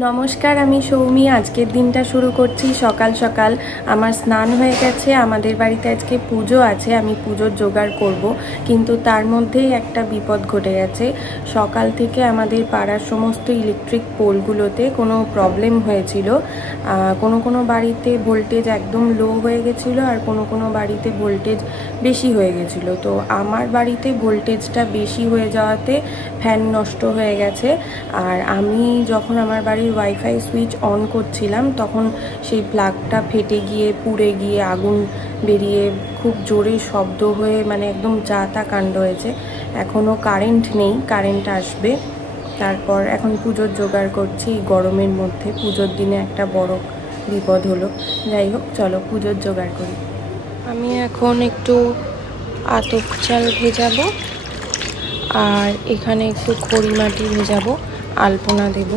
নমস্কার, আমি সৌমি। আজকের দিনটা শুরু করছি সকাল সকাল। আমার স্নান হয়ে গেছে। আমাদের বাড়িতে আজকে পুজো আছে, আমি পুজোর জোগাড় করব, কিন্তু তার মধ্যেই একটা বিপদ ঘটে গেছে। সকাল থেকে আমাদের পাড়ার সমস্ত ইলেকট্রিক পোলগুলোতে কোনো প্রবলেম হয়েছিল। কোনো বাড়িতে ভোল্টেজ একদম লো হয়ে গেছিলো, আর কোনো বাড়িতে ভোল্টেজ বেশি হয়ে গেছিলো। তো আমার বাড়িতে ভোল্টেজটা বেশি হয়ে যাওয়াতে ফ্যান নষ্ট হয়ে গেছে। আর আমি যখন আমার বাড়ির ওয়াইফাই সুইচ অন করছিলাম, তখন সেই প্লাগটা ফেটে গিয়ে পুড়ে গিয়ে আগুন বেরিয়ে খুব জোরে শব্দ হয়ে মানে একদম যা তা কাণ্ড হয়েছে। এখনও কারেন্ট নেই, কারেন্ট আসবে। তারপর এখন পুজোর জোগাড় করছি। গরমের মধ্যে পুজোর দিনে একটা বড় বিপদ হলো। যাই হোক, চলো পুজোর জোগাড় করি। আমি এখন একটু আতপ চাল ভেজাবো, আর এখানে একটু খড়ি মাটি ভেজাবো, আলপনা দেব।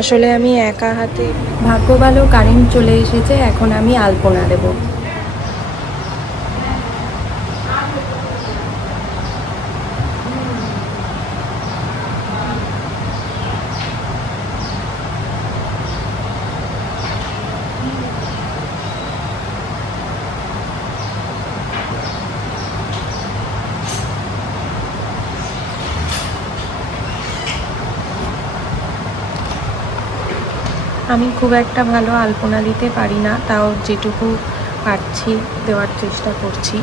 আসলে আমি একা হাতে, ভাগ্য ভালো কারেন্ট চলে এসেছে, এখন আমি আলপনা দেব। আমি খুব একটা ভালো আলপনা দিতে পারি না, তাও যেটুকু পারছি দেওয়ার চেষ্টা করছি।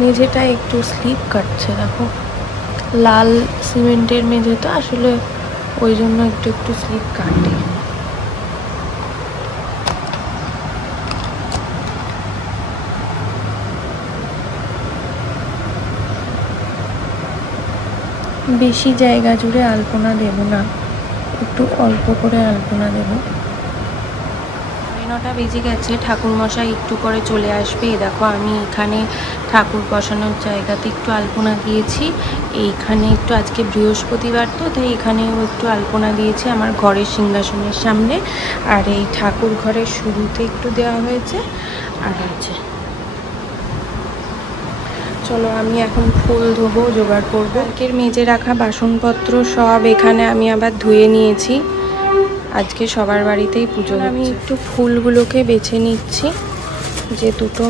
মেঝেটা একটু স্লিপ কাটছে, দেখো, লাল সিমেন্টের মেঝে তো, আসলে ওই জন্য একটু স্লিপ কাটে। বেশি জায়গা জুড়ে আলপনা দেব না, একটু অল্প করে আলপনা দেব। 9টা বেজে গেছে, ঠাকুরমশাই একটু করে চলে আসবে। দেখো, আমি এখানে ঠাকুর বসানোর জায়গাতে একটু আলপনা দিয়েছি। এইখানে একটু, আজকে বৃহস্পতিবার তো, তাই এখানেও একটু আলপনা দিয়েছি আমার ঘরের সিংহাসনের সামনে। আর এই ঠাকুর ঘরের শুরুতে একটু দেওয়া হয়েছে। আর হয়েছে, চলো আমি এখন ফুল ধোবো, জোগাড় করবো। কালকের মেজে রাখা বাসনপত্র সব এখানে আমি আবার ধুয়ে নিয়েছি। আজকে সবার বাড়িতেই পুজো। আমি একটু ফুলগুলোকে বেছে নিচ্ছি, যে দুটো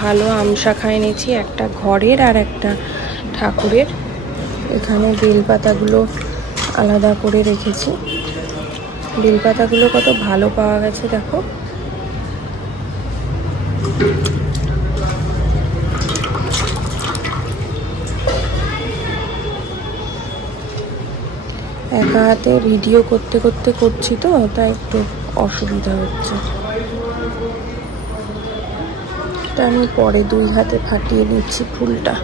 ভালো আমশাখা এনেছি, একটা ঘরের আর একটা ঠাকুরের। এখানে বেলপাতাগুলো আলাদা করে রেখেছি। বেলপাতাগুলো কত ভালো পাওয়া গেছে, দেখো। একা হাতে ভিডিও করছি তো, তাই একটু অসুবিধা হচ্ছে। তা আমি পরে 2 হাতে ফাটিয়ে নিচ্ছি ফুলটা।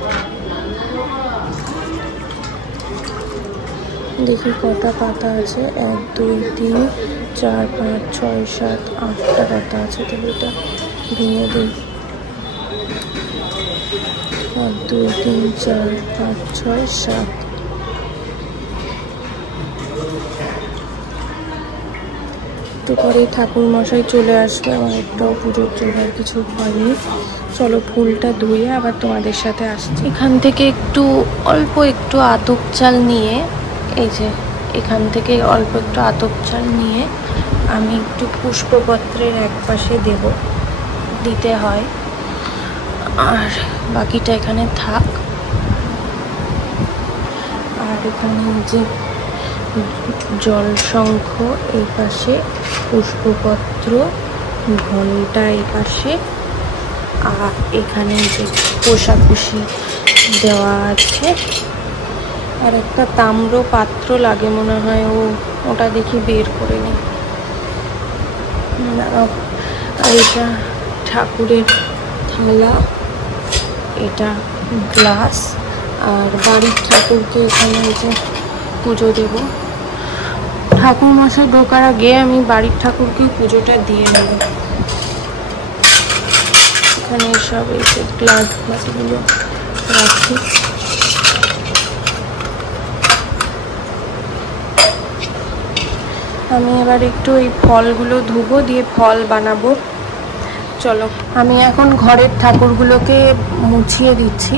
দেখি কটা পাতা আছে, 1 2 3 4 5 6 7 8টা পাতা আছে। তো এটা ভেঙে দিই। 1 2 3 4 5 6 7। একটু পরেই ঠাকুর মশাই চলে আসবে, আমার একটাও পুজোর জোগাড় কিছু হয়নি। চলো ফুলটা ধুয়ে আবার তোমাদের সাথে আসছি। এখান থেকে অল্প একটু আতপ চাল নিয়ে, এই যে এখান থেকে অল্প একটু আতপ চাল নিয়ে আমি একটু পুষ্পপত্রের একপাশে দিতে হয়, আর বাকিটা এখানে থাক। আর এখানে যে জল শঙ্খ এই পাশে, পুষ্পপত্র, ঘণ্টা এই পাশে, আর এখানে যে কোষাকুষি দেওয়া আছে। আর একটা তাম্র পাত্র লাগে মনে হয়, ওটা দেখি বের করে নিই। আর এটা ঠাকুরের থালা, এটা গ্লাস। আর বাড়ির ঠাকুরকে এখানে যে পুজো দেব। ঠাকুর মশাই ঢোকার আগে আমি বাড়ির ঠাকুরকে পুজোটা দিয়ে নেব। এখানে সব এই যে গ্লাস গুলো রাখি। আমি এবার একটু এই ফলগুলো ধুবো, দিয়ে ফল বানাবো। চলো, আমি এখন ঘরের ঠাকুরগুলোকে মুছিয়ে দিচ্ছি।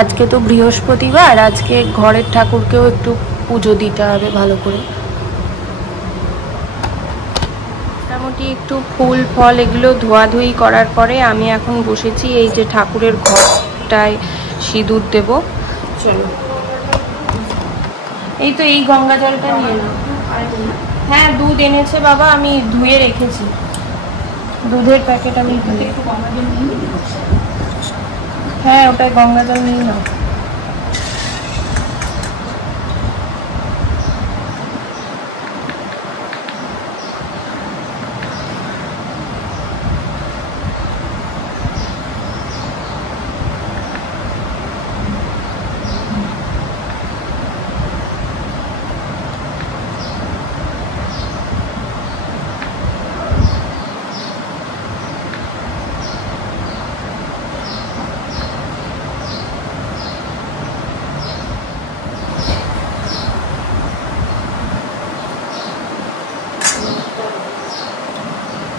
আজকে তো বৃহস্পতিবার, আজকে ঘরের ঠাকুরকেও একটু পুজো দিতে হবে ভালো করে। মোটামুটি একটু ফুল ফল এগুলো ধোয়াধুয়ি করার পরে আমি এখন বসেছি এই যে ঠাকুরের ঘরটায় সিঁদুর দেব। চলো, এই তো এই গঙ্গা জলটা নিয়ে নাও। হ্যাঁ, দুধ এনেছে বাবা, আমি ধুয়ে রেখেছি। দুধের প্যাকেট আমি ধুয়ে, হ্যাঁ ওটাই গঙ্গা জল নিয়ে নাও।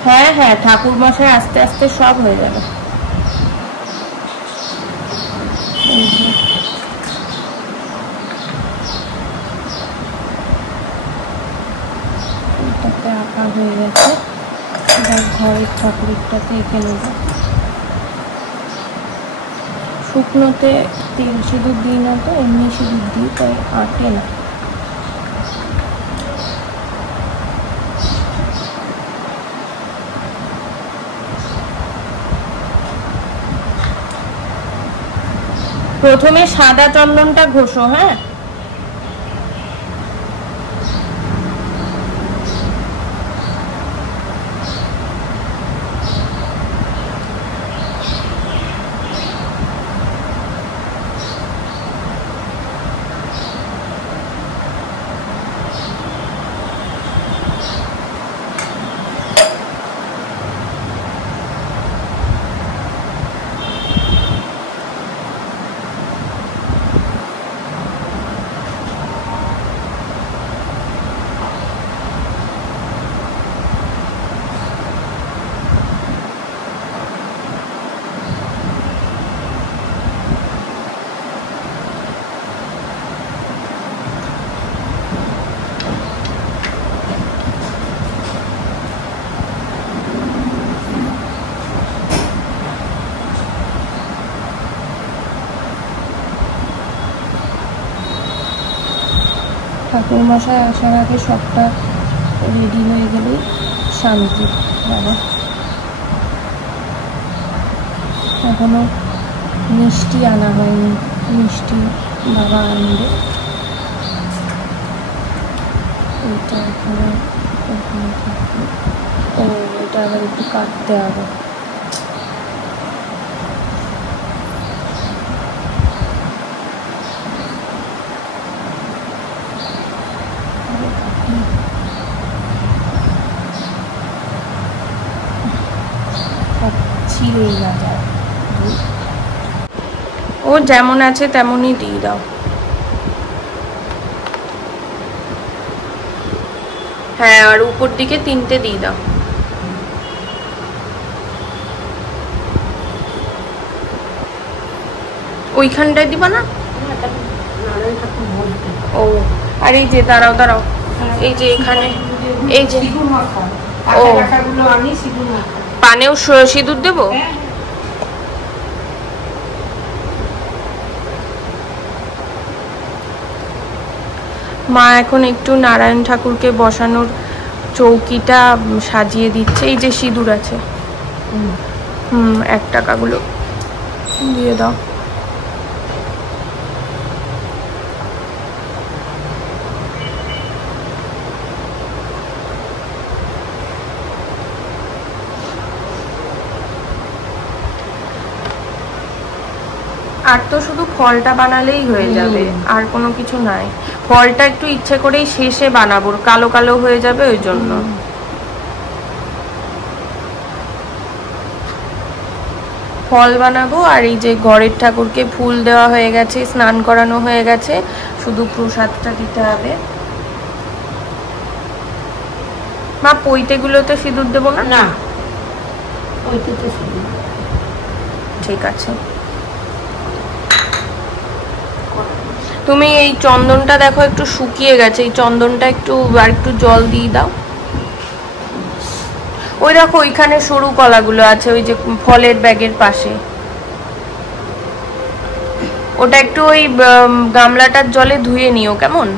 হ্যাঁ হ্যাঁ, ঠাকুর মশাই আস্তে আস্তে সব হয়ে যাবে। এটাতে আঁকা হয়ে গেছে, এবার ঘরের ঠাকুরটাতে এঁকে নেব। শুকনোতে তেল সিঁদুর দিই না তো, এমনি সিঁদুর দিই, তাই আঁকে না। প্রথমে সাদা চন্দনটা ঘষো, হ্যাঁ। ঠাকুর মশাই আসার আগে সবটা রেডি হয়ে গেলেই শান্তি। বাবা এখনো মিষ্টি আনা হয়নি, মিষ্টি বাবা আনবে। এটা এখানে থাকবে। ও, এটা আবার একটু কাটতে হবে। ছিঁড়েই না যায়, ও যেমন আছে তেমনই দিয়ে দাও। হ্যাঁ, আর উপর দিকে 3টে দিয়ে দাও। ওইখানটায় দিবা না? ও, আর এই যে দাঁড়াও দাঁড়াও, এই যে এখানে এই যে, ও পানেও সিঁদুর দেবো। মা এখন একটু নারায়ণ ঠাকুরকে বসানোর চৌকিটা সাজিয়ে দিচ্ছে। এই যে সিঁদুর আছে, 1 টাকাগুলো দিয়ে দাও। আর তো শুধু ফলটা বানালেই হয়ে যাবে, আর কোনো কিছু নাই। ফলটা একটু ইচ্ছে করেই শেষে বানাবো, কালো কালো হয়ে যাবে ওই জন্য। ফল বানাবো, আর এই যে ঘরের ঠাকুরকে ফুল দেওয়া হয়ে গেছে, স্নান করানো হয়ে গেছে, শুধু প্রসাদটা দিতে হবে। মা পৈতেগুলোতে সিঁদুর দেবো না? না, পৈতেতে সিঁদুর। ঠিক আছে। তুমি এই চন্দনটা দেখো একটু শুকিয়ে গেছে, এই চন্দনটা একটু আর একটু জল দিয়ে দাও। ওই দেখো ওইখানে সরু কলাগুলো আছে, ওই যে ফলের ব্যাগের পাশে, ওটা একটু ওই গামলাটার জলে ধুয়ে নিও কেমন।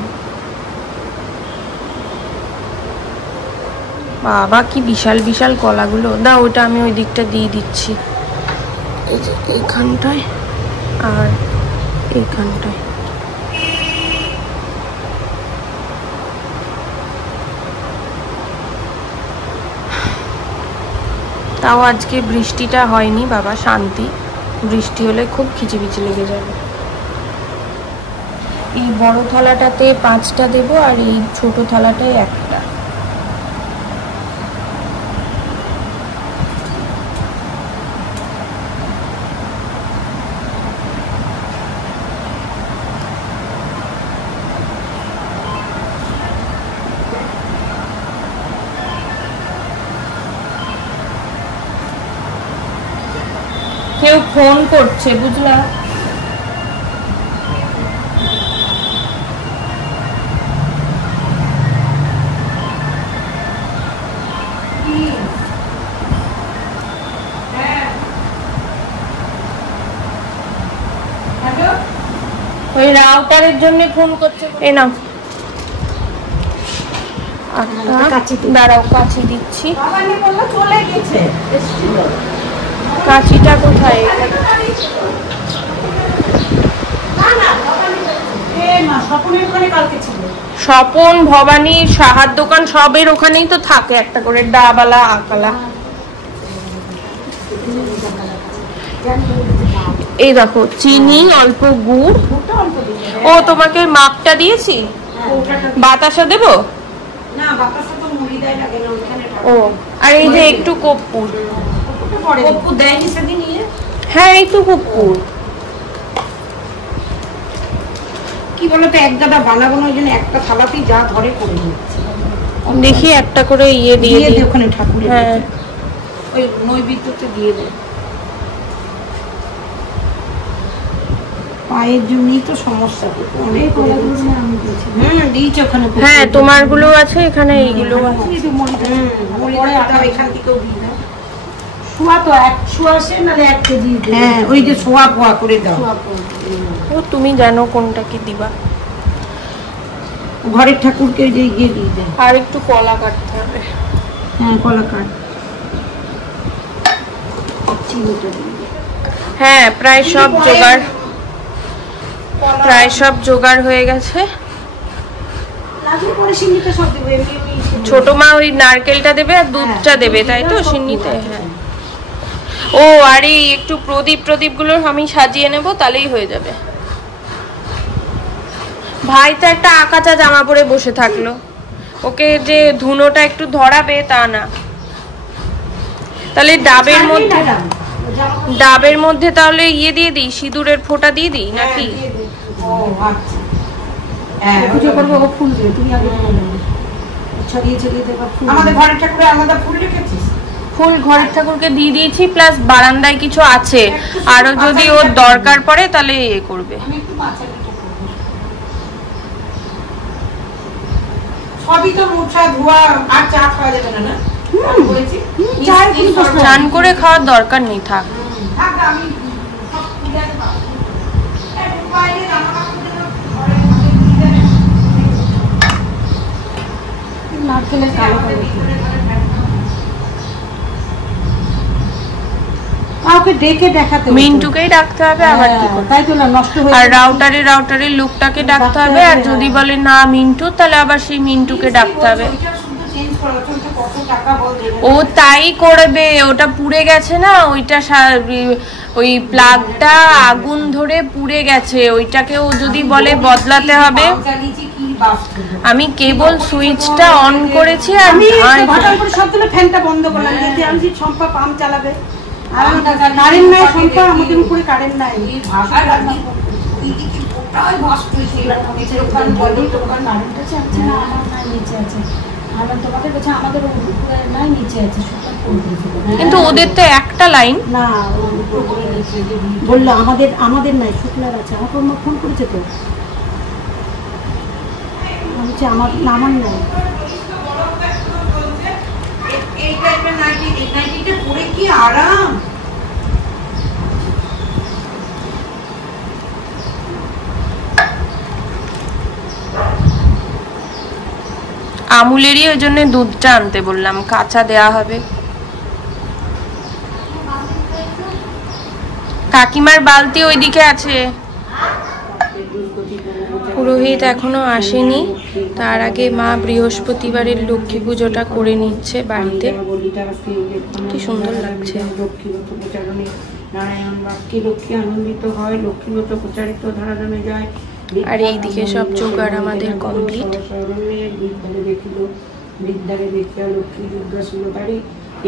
বাবা কি বিশাল বিশাল কলাগুলো, দাও ওটা আমি ওই দিকটা দিয়ে দিচ্ছি, এই যে এইখানটায় আর এইখানটায়। তাও আজকে বৃষ্টিটা হয়নি বাবা, শান্তি। বৃষ্টি হলে খুব খিচিবিচি লেগে যাবে। এই বড় থালাটাতে 5টা দেবো আর এই ছোট থালাটায় 1টা। কেউ ফোন করছে বুঝলা। ওই রাউটারের জন্য ফোন করছে। এই নাও, দাঁড়াও কাঁচি দিচ্ছি। কাঁচিটা কোথায়? স্বপন, ভবানী, সাহার দোকান সবের ওখানেই তো থাকে একটা করে ডাবালা আকালা। এই দেখো চিনি, অল্প গুড়। ও তোমাকে মাপটা দিয়েছি, বাতাসা দেবো। ও আর এই যে একটু কর্পূর। হ্যাঁ এই তো কর্পূর। কি বলতো, এক গাদা বানাবো ওই জন্য একটা থালাতেই যা ধরে করে নিচ্ছে। দেখি একটা করে ইয়ে দিয়ে দিই ওখানে ঠাকুরের। হ্যাঁ ওই নৈবেদ্যতে দিয়ে দে। পায়ের জন্যই তো সমস্যা। দিয়েছে ওখানে। হ্যাঁ তোমার গুলো আছে এখানে, এইগুলো আছে। এখান থেকেও দিয়ে দাও। শোয়া তো 1 শোয়া আসে, নাহলে 1 কেজি। হ্যাঁ ওই যে শোয়া পোয়া করে দাও। ও তুমি জানো কোনটা কি দিবা। ঘরের ঠাকুরকে যে গিয়ে দিয়ে দেয়। আর একটু কলা কাটতে হবে। হ্যাঁ কলা কাট। হ্যাঁ প্রায় সব জোগাড় হয়ে গেছে। ছোট মা ওই নারকেলটা দেবে আর দুধটা দেবে, তাই তো সিন্নিতে? হ্যাঁ। ও আর এই একটু প্রদীপ গুলো আমি সাজিয়ে নেব, তাহলেই হয়ে যাবে। ভাই তো একটা আকাচা জামা পরে বসে থাকলো, ওকে যে ধুনোটা একটু ধরাবে তা না। তাহলে ডাবের মধ্যে তাহলে ইয়ে দিয়ে দিই, সিঁদুরের ফোঁটা দিয়ে দিই নাকি? ফুল ঘরের ঠাকুরকে দিয়ে দিয়েছি, প্লাস বারান্দায় কিছু আছে, আরো যদি ওর দরকার পড়ে তাহলে ইয়ে করবে। সবই তো মুঠা ধোয়া আর চা খাওয়া যাবে না। না চান করে খাওয়ার দরকার নেই, থাক। মিন্টুকেই ডাকতে হবে, আবার কি করবে? আর রাউটারের লোকটাকে ডাকতে হবে, আর যদি বলে না মিন্টু, তাহলে আবার সেই মিন্টুকে ডাকতে হবে। ও তাই করবে, ওটা পুড়ে গেছে না, ওইটা ওই প্লাগটা আগুন ধরে পুড়ে গেছে, ওইটাকে ও যদি বলে বদলাতে হবে। আমি কেবল সুইচটা অন করেছি আর সবগুলো ফ্যানটা বন্ধ করলাম, আমি সম্পা পাম্প চালাবে। কারেন্ট নাই সম্পা, আমাদের উপরে কারেন্ট নাই। তোমাদের কাছে আমাদের উপরে নাই, নিচে আছে, কিন্তু ওদের তো একটা লাইন না, বললো আমাদের নাই, শুক্লার আছে। আমাকে ফোন করেছে তো, বলছে আমার নাই। এই টাইপের নাইটিটা পরে কি আরাম। আমুলেরই, ওই জন্য দুধটা আনতে বললাম, কাঁচা দেয়া হবে। কাকিমার বালতি ওইদিকে আছে। পুরোহিত এখনো আসেনি, তার আগে মা বৃহস্পতিবারের লক্ষ্মী পুজোটা করে নিচ্ছে বাড়িতে। কি সুন্দর লাগছে। নারায়ণ বাক্যে লক্ষ্মী আনন্দিত হয়, লক্ষ্মীমত প্রচারিত ধারাধামে যায়। আর এইদিকে সব জোগাড় আমাদের কমপ্লিট। বিদ্যারে দেখিয়া লক্ষ্মী দুর্গাশীলতারে,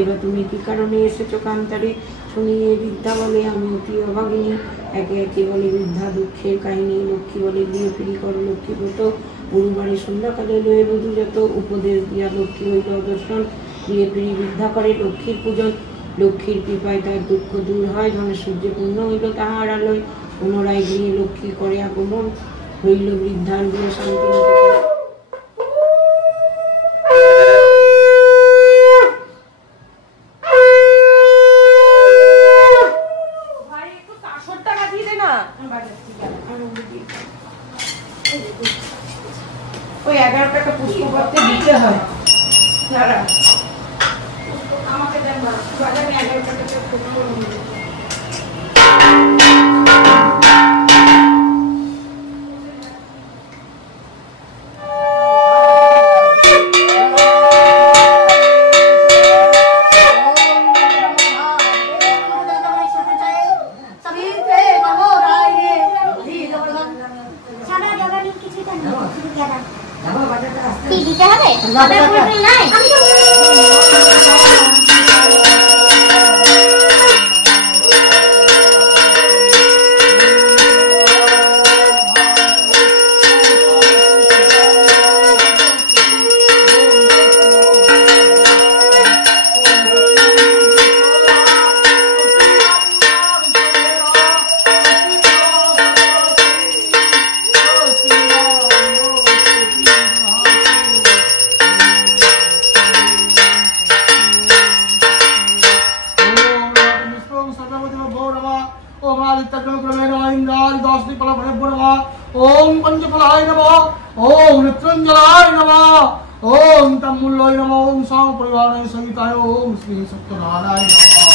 এবার তুমি কি কারণে এসেছো কান্তারে? শুনিয়ে বিদ্যা বলে আমি অতি অভাগিনী, একে একে বলে বৃদ্ধা দুঃখের কাহিনী। লক্ষ্মী বলে দিয়ে ফিরি করো লক্ষ্মীব্রত, গুরুবারে সন্ধ্যাকালে লয়ে বধূ যত, উপদেশ দিয়া লক্ষ্মী হইল দর্শন, দিয়ে ফিরি বৃদ্ধা করে লক্ষ্মীর পূজন। লক্ষ্মীর কৃপায় তার দুঃখ দূর হয়, ধনের সূর্যে পূর্ণ হইল তাহার আলোয়। পুনরায় গিয়ে লক্ষ্মী করে আগমন, হইল বৃদ্ধার গৃহে শান্তি। ওই 11 টাকা পুষ্প করতে দিতে হয়, যারা আমাকে দেন না, বাজারে 11 টাকা পুষ্প। ओम पंचफलाय नमः, ओम मृत्युंजयाय नमः, ओम तम्मुल्लाय नमः, ओम साम परिवाराय सहिताय, ओम श्री सत्यनारायण नमः।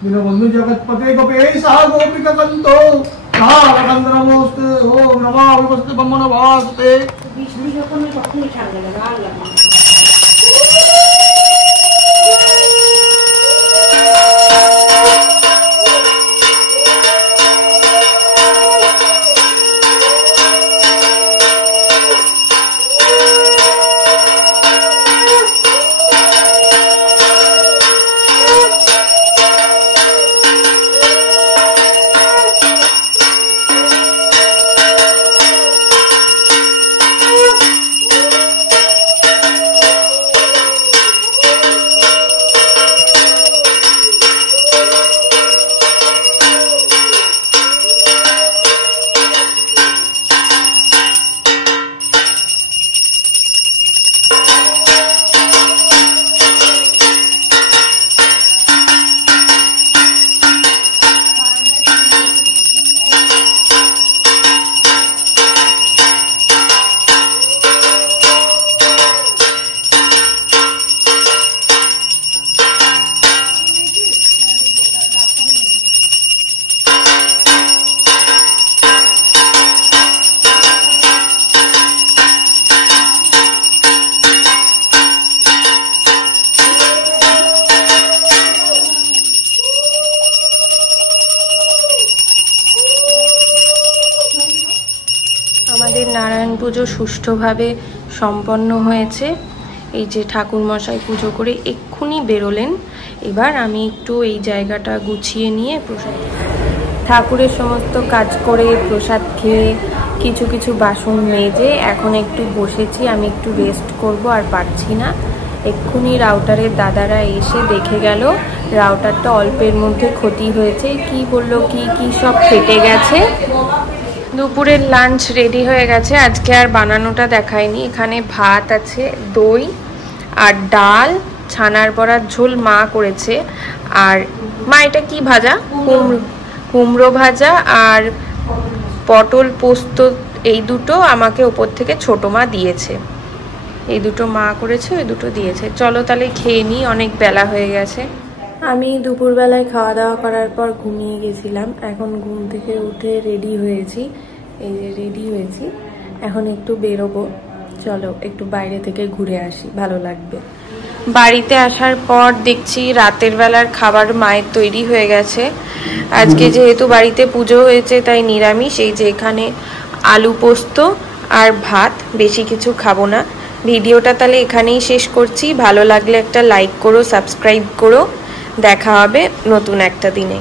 दीनबंधु जगतपते गोपेशा गोपिका कंतो नमोस्ते, ओम नमः विवस्ते ब्रह्मण भासते। বিষ্ণু যখন তখনই ঠান্ডা লাগে, আর লাগে না। পুজো সুষ্ঠুভাবে সম্পন্ন হয়েছে। এই যে ঠাকুরমশাই পুজো করে এক্ষুনি বেরোলেন। এবার আমি একটু এই জায়গাটা গুছিয়ে নিয়ে প্রসাদ, ঠাকুরের সমস্ত কাজ করে প্রসাদ খেয়ে কিছু কিছু বাসন মেজে এখন একটু বসেছি। আমি একটু রেস্ট করব, আর পারছি না। এক্ষুনি রাউটারের দাদারা এসে দেখে গেল রাউটারটা অল্পের মধ্যে ক্ষতি হয়েছে। কি বললো কি সব ফেটে গেছে। দুপুরের লাঞ্চ রেডি হয়ে গেছে। আজকে আর বানানোটা দেখায়নি। এখানে ভাত আছে, দই আর ডাল, ছানার বড়ার ঝোল মা করেছে। আর মা এটা কি ভাজা? কুমড়ো ভাজা আর পটল পোস্ত, এই দুটো আমাকে ওপর থেকে ছোট মা দিয়েছে। এই দুটো মা করেছে, ওই দুটো দিয়েছে। চলো তাহলে খেয়ে নিই, অনেক বেলা হয়ে গেছে। আমি দুপুরবেলায় খাওয়া দাওয়া করার পর ঘুমিয়ে গেছিলাম। এখন ঘুম থেকে উঠে রেডি হয়েছি। এই যে রেডি হয়েছি, এখন একটু বেরোবো। চলো একটু বাইরে থেকে ঘুরে আসি, ভালো লাগবে। বাড়িতে আসার পর দেখছি রাতের বেলার খাবার মায়ের তৈরি হয়ে গেছে। আজকে যেহেতু বাড়িতে পুজো হয়েছে তাই নিরামিষ। এই যে এখানে আলু পোস্ত আর ভাত, বেশি কিছু খাবো না। ভিডিওটা তাহলে এখানেই শেষ করছি। ভালো লাগলে একটা লাইক করো, সাবস্ক্রাইব করো। দেখা হবে নতুন একটা দিনে।